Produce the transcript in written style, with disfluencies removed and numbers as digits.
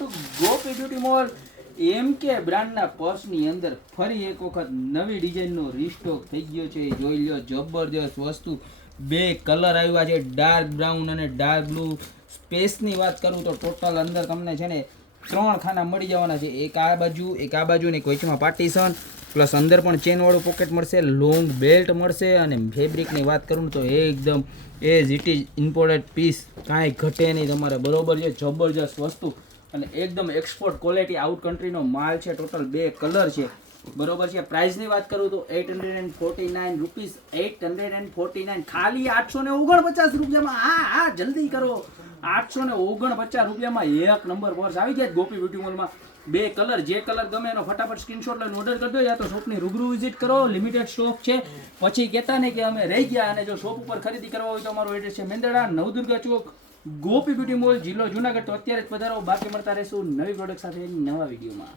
તો ગોપી beauty mall એમકે બ્રાન્ડના પર્સની અંદર ફરી એક વખત નવી ડિઝાઇનનો રીસ્ટોક થઈ ગયો છે. જોઈ લો, જબરજસ્ત વસ્તુ. બે કલર આવ્યા છે, ડાર્ક બ્રાઉન અને ડાર્ક બ્લુ. સ્પેસની વાત કરું તો ટોટલ અંદર તમને છે ને 3 ખાના મળી જવાના છે. એક આ બાજુ ને એક વચમાં પાર્ટીશન, પ્લસ અંદર પણ ચેનવાળું પોકેટ મળશે, લોંગ બેલ્ટ મળશે. અને ફેબ્રિકની વાત કરું તો એકદમ as it is imported piece, કાંઈ ઘટે નહીં તમારે. બરોબર છે, જબરજસ્ત વસ્તુ અને એકદમ એક્સપોર્ટ ક્વોલિટી, આઉટ કન્ટ્રીનો માલ છે. ટોટલ 2 કલર છે. બરોબર છે. પ્રાઇસની વાત કરું તો 849 રૂપીસ, 849, ખાલી 849 રૂપિયામાં. હા જલ્દી કરો, 849 રૂપિયામાં એક નંબર પર્સ આવી જાય ગોપી બ્યુટી મોલમાં. 2 કલર, જે કલર ગમે એનો ફટાફટ સ્ક્રીનશોટ લઈને ઓર્ડર કરી દો, યા તો શોપની રૂબરૂ વિઝિટ કરો. લિમિટેડ સ્ટોક છે, પછી કહેતા નહીં કે અમે રહી ગયા. અને જો શોપ ઉપર ખરીદી કરવા હોય તો અમારું એડ્રેસ છે મેંદરડા, નવદુર્ગા ચોક, ગોપી બ્યુટી મોલ, જિલ્લો જુનાગઢ. તો અત્યારે જ પધારો. બાકી મળતા રહેશું નવી પ્રોડક્ટ સાથે નવા વિડીયોમાં.